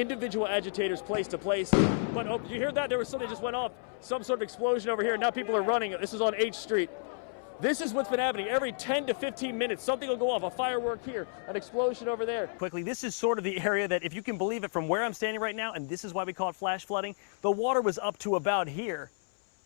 individual agitators place to place. But oh, you hear that? There was something just went off. Some sort of explosion over here. Now people are running. This is on H Street. This is what's been happening. Every 10 to 15 minutes, something will go off. A firework here, an explosion over there. Quickly, this is sort of the area that, if you can believe it, from where I'm standing right now, and this is why we call it flash flooding, the water was up to about here.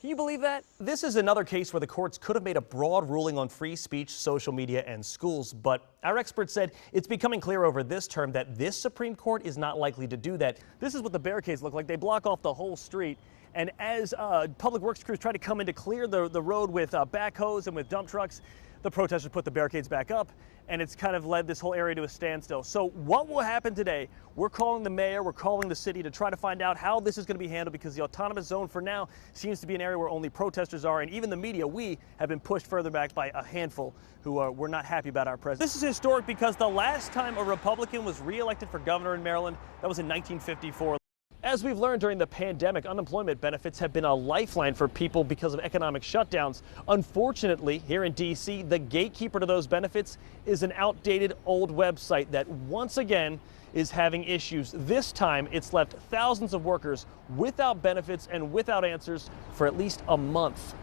Can you believe that? This is another case where the courts could have made a broad ruling on free speech, social media, and schools, but our experts said it's becoming clear over this term that this Supreme Court is not likely to do that. This is what the barricades look like. They block off the whole street. And as public works crews try to come in to clear the road with backhoes and with dump trucks, the protesters put the barricades back up, and it's kind of led this whole area to a standstill. So what will happen today? We're calling the mayor, we're calling the city to try to find out how this is going to be handled, because the autonomous zone for now seems to be an area where only protesters are, and even the media, we have been pushed further back by a handful who were not happy about our president. This is historic because the last time a Republican was reelected for governor in Maryland, that was in 1954. As we've learned during the pandemic, unemployment benefits have been a lifeline for people because of economic shutdowns. Unfortunately, here in D.C., the gatekeeper to those benefits is an outdated old website that once again is having issues. This time, it's left thousands of workers without benefits and without answers for at least a month.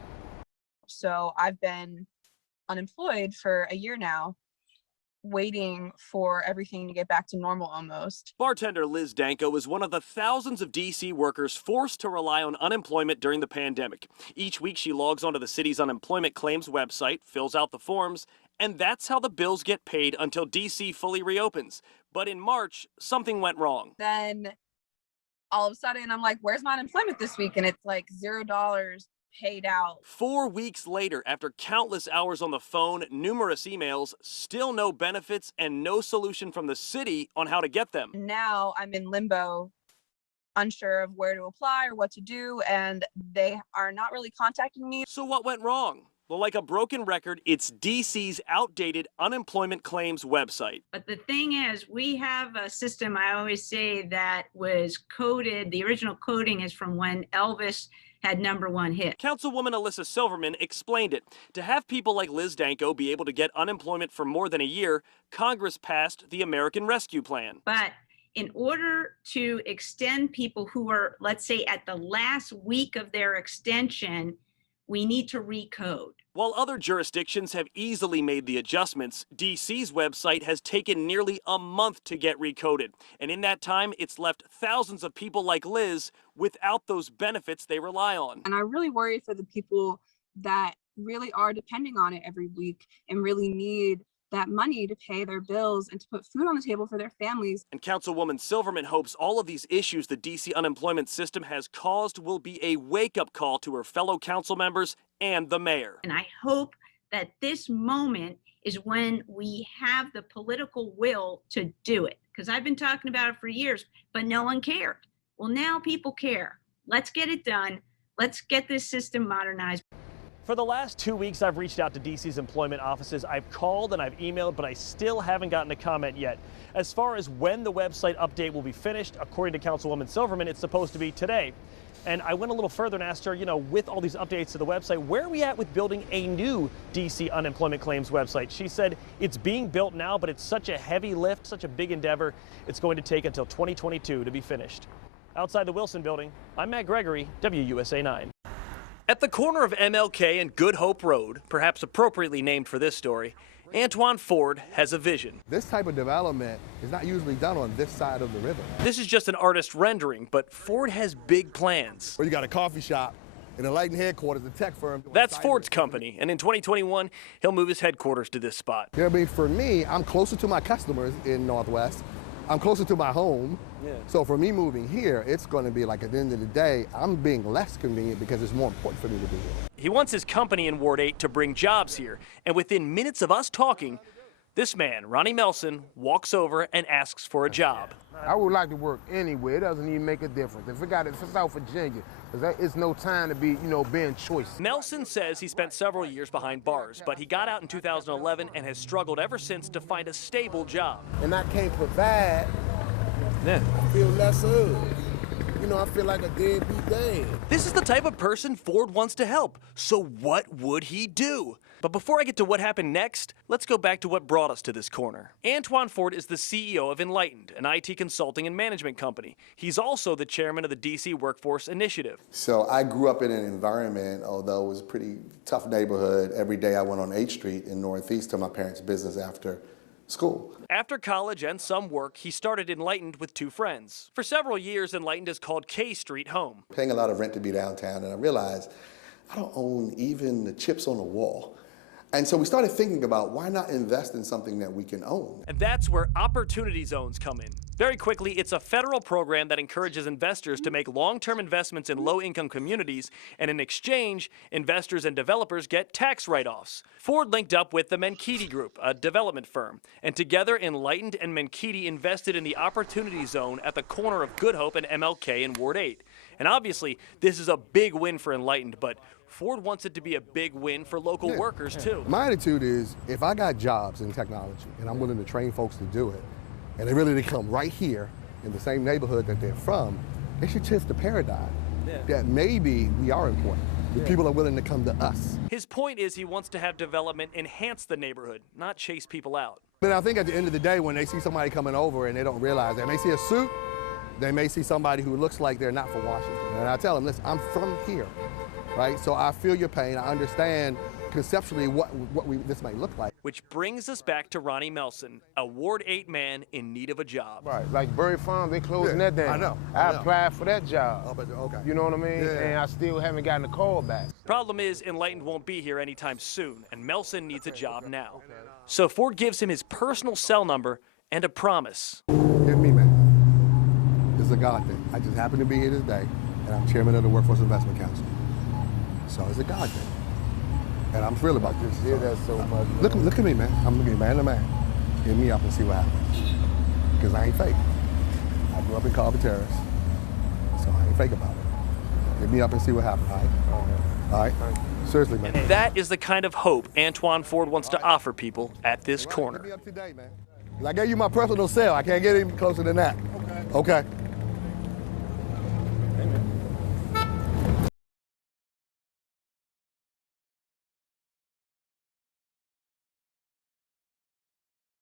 So I've been unemployed for a year now, waiting for everything to get back to normal almost. Bartender Liz Danko is one of the thousands of D.C. workers forced to rely on unemployment during the pandemic. Each week she logs onto the city's unemployment claims website, fills out the forms, and that's how the bills get paid until D.C. fully reopens. But in March, something went wrong. Then all of a sudden I'm like, where's my unemployment this week? And it's like $0 paid out. 4 weeks later, after countless hours on the phone, numerous emails, still no benefits and no solution from the city on how to get them. Now I'm in limbo, unsure of where to apply or what to do, and they are not really contacting me. So what went wrong? Well, like a broken record, it's DC's outdated unemployment claims website. But the thing is, we have a system, I always say, that was coded. The original coding is from when Elvis had #1 hit. Councilwoman Alyssa Silverman explained it. To have people like Liz Danko be able to get unemployment for more than a year, Congress passed the American Rescue Plan. But in order to extend people who are, let's say, at the last week of their extension, we need to recode. While other jurisdictions have easily made the adjustments, DC's website has taken nearly a month to get recoded. And in that time, it's left thousands of people like Liz without those benefits they rely on. And I really worry for the people that really are depending on it every week and really need that money to pay their bills and to put food on the table for their families. And Councilwoman Silverman hopes all of these issues the DC unemployment system has caused will be a wake-up call to her fellow council members and the mayor. And I hope that this moment is when we have the political will to do it. Because I've been talking about it for years, but no one cared. Well, now people care. Let's get it done. Let's get this system modernized. For the last 2 weeks, I've reached out to DC's employment offices. I've called and I've emailed, but I still haven't gotten a comment yet. As far as when the website update will be finished, according to Councilwoman Silverman, it's supposed to be today. And I went a little further and asked her, you know, with all these updates to the website, where are we at with building a new DC unemployment claims website? She said it's being built now, but it's such a heavy lift, such a big endeavor, it's going to take until 2022 to be finished. Outside the Wilson building, I'm Matt Gregory, WUSA 9. At the corner of MLK and Good Hope Road, perhaps appropriately named for this story, Antoine Ford has a vision. This type of development is not usually done on this side of the river. This is just an artist rendering, but Ford has big plans. Where you got a coffee shop and a lighting headquarters, a tech firm. That's Ford's company, and in 2021, he'll move his headquarters to this spot. Yeah, I mean, for me, I'm closer to my customers in Northwest. I'm closer to my home. Yeah. So for me moving here, it's going to be like at the end of the day, I'm being less convenient because it's more important for me to be here. He wants his company in Ward 8 to bring jobs here. And within minutes of us talking, this man, Ronnie Melson, walks over and asks for a job. I would like to work anywhere. It doesn't even make a difference. If it's South Virginia, it's no time to be, you know, being choice. Melson says he spent several years behind bars, but he got out in 2011 and has struggled ever since to find a stable job. And I can't provide. Yeah. I feel less of. you know, I feel like a deadbeat dad. This is the type of person Ford wants to help. So what would he do? But before I get to what happened next, let's go back to what brought us to this corner. Antoine Ford is the CEO of Enlightened, an IT consulting and management company. He's also the chairman of the DC Workforce Initiative. So I grew up in an environment, although it was a pretty tough neighborhood. Every day I went on 8th Street in Northeast to my parents' business after school. After college and some work, he started Enlightened with 2 friends. For several years, Enlightened has called K Street home. Paying a lot of rent to be downtown, and I realized I don't own even the chips on the wall. And so we started thinking about why not invest in something that we can own. And that's where Opportunity Zones come in. Very quickly, it's a federal program that encourages investors to make long-term investments in low-income communities, and in exchange, investors and developers get tax write-offs. Ford linked up with the Menkidi Group, a development firm, and together Enlightened and Menkidi invested in the Opportunity Zone at the corner of Good Hope and MLK in Ward 8. And obviously, this is a big win for Enlightened, but Ford wants it to be a big win for local workers, too. My attitude is, if I got jobs in technology and I'm willing to train folks to do it, and they really come right here in the same neighborhood that they're from, they should shift the paradigm that maybe we are important. The people are willing to come to us. His point is he wants to have development enhance the neighborhood, not chase people out. But I think at the end of the day, when they see somebody coming over and they don't realize, they may see a suit, they may see somebody who looks like they're not from Washington. And I tell them, listen, I'm from here, right? So I feel your pain. I understand conceptually what this may look like. Which brings us back to Ronnie Melson, a Ward 8 man in need of a job. Right, like Berry Farm, they closing that down. I know. I applied for that job. Oh, but, okay. You know what I mean? Yeah. And I still haven't gotten a call back. Problem is, Enlightened won't be here anytime soon, and Melson needs a job now. So Ford gives him his personal cell number and a promise. Hit me, man. This is a God thing. I just happen to be here today, and I'm chairman of the Workforce Investment Council. So it's a God thing. And I'm thrilled about this. Yeah, that's so much. Look at me, man. I'm looking man to man. Hit me up and see what happens. Because I ain't fake. I grew up in Carver Terrace, so I ain't fake about it. Hit me up and see what happens, all right? All right? Seriously, man. And that is the kind of hope Antoine Ford wants to offer people at this corner. Hit me up today, man. I gave you my personal cell. I can't get any closer than that. Okay.